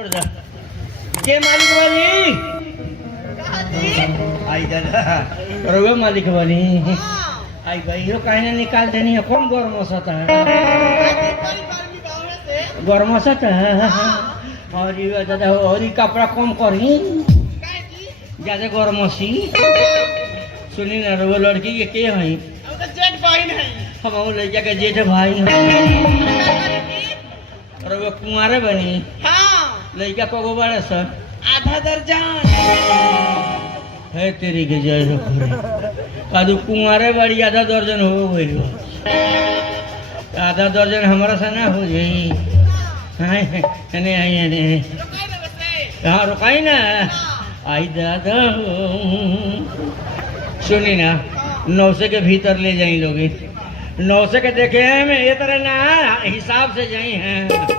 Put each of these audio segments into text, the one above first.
छोड़ जा के मालिक वाली आई दादा रोवे मालिक वाली आई भाई यो काहे ना निकाल देनी है कौन गरमसता है गरमसता है और ये दादा और ये कपड़ा कम करी ज्यादा गरमसी सुनी ना रोवे लड़की के है जेठ भाई नहीं हम लड़का के जेठ भाई हैं और वो कुंवारे बनी हाँ लड़का को बड़े सर आधा दर्जन है तेरी के जय हो कादू कुंवारे बड़ी आधा दर्जन हो गई आधा दर्जन हमारा से ना हो जाई हाँ रुकाई ना आई दादा सुनी ना 900 के भीतर ले जाई लोग 900 के देखे हैं मैं ये तरह ना हिसाब से जाई हैं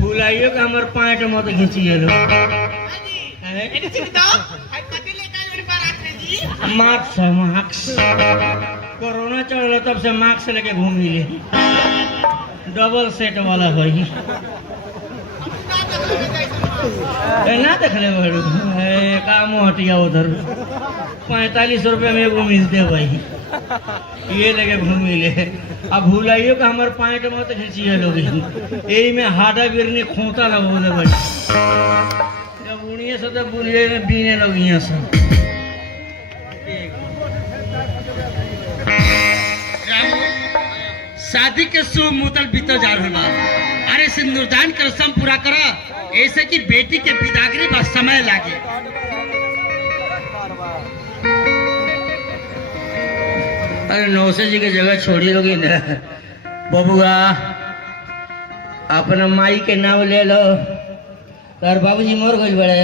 भूलाइयो का हमार पैंट मत खींचिए लो मार्क्स है मार्क्स कोरोना चल तब से मार्क्स लेके घूम ले डबल सेट वाला भाई ना देखले बड़ू का मोहटिया उधर 45 रुपये में एगो मिलते भाई ये लगे घूमी ले अब भूलाइयो का हमारे पैंट मत खींचिए लोग यही में हाडा गिरने खोता लगोले बड़ी जब उड़िए से तो बुलिए में बीने लगिए सब शादी के शुभ मुहूर्त बीत जा रहा बा। अरे सिंदूरदान के रस्म पूरा करा ऐसे कि बेटी के बिदागरी बस समय लागे। अरे नौसे जी की जगह छोड़ी लोगी ना बबुआ अपना माई के नाम ले लो तार बाबूजी मर गए बड़े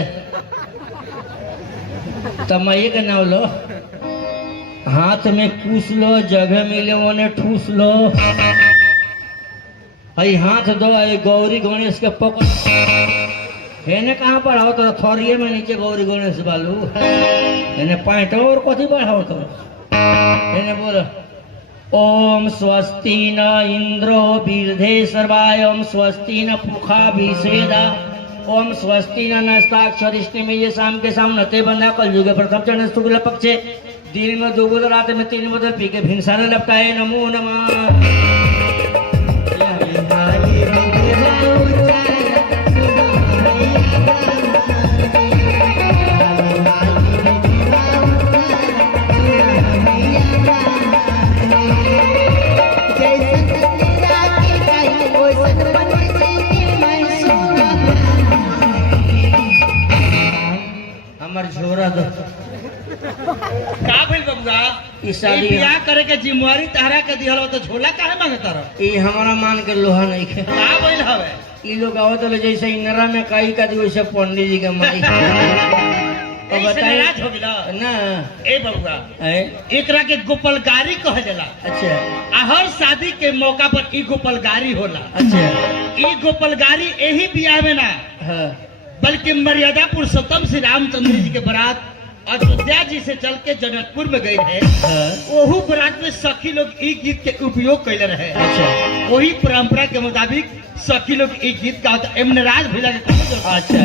तब माई के नाम लो हाथ में कूस लो जगह मिले उन्हें ठूस लो हई हाथ दो आई गौरी गणेश के पकड़ हेने कहाँ बढ़ाओ तो थोड़िए में नीचे गौरी गणेश बालू हेने पैंट और कथी बढ़ाओ तो हेने बोलो ओम स्वस्ति न इंद्रो बीर्धे सर्वाय ओम स्वस्ति न पुखा विषेदा ओम स्वस्ति न नस्ताक्षरिष्टि में ये शाम के शाम नते बंधा कल युगे प्रथम चरण शुक्ल पक्षे दिन में 2 बोतल रात में 3 बोतल पी के भिनसारे लपटाए नमो नमः हमार झोरा दो का भइल बबुआ ई शादी बियाह करे के जिम्मेवारी तहरा के दिहल हो तो झोला काहे मांगता रह? ई हमारा मान के लोहा नहीं खे का भइल हवे? ई लोग आवत तो जैसे इंदिरा में काई का दी वैसे पंडित जी के माई तो ऐसे बताइए नाराज हो गेला ना ए बबुआ है एकरा के गोपलगारी कह जाला। अच्छा आ हर शादी के मौका पर ई गोपलगारी होला। अच्छा ई गोपलगारी यही बियाह में ना हाँ बल्कि मर्यादा पुरुषोत्तम श्री रामचंद्र जी के बारात अयोध्या जी से चल के जनकपुर में गए है हाँ ओहू बारात में सखी लोग ई गीत के उपयोग कैले रहे। अच्छा वही परंपरा के मुताबिक सखी लोग ई गीत का एम नाराज भेजा के अच्छा अच्छा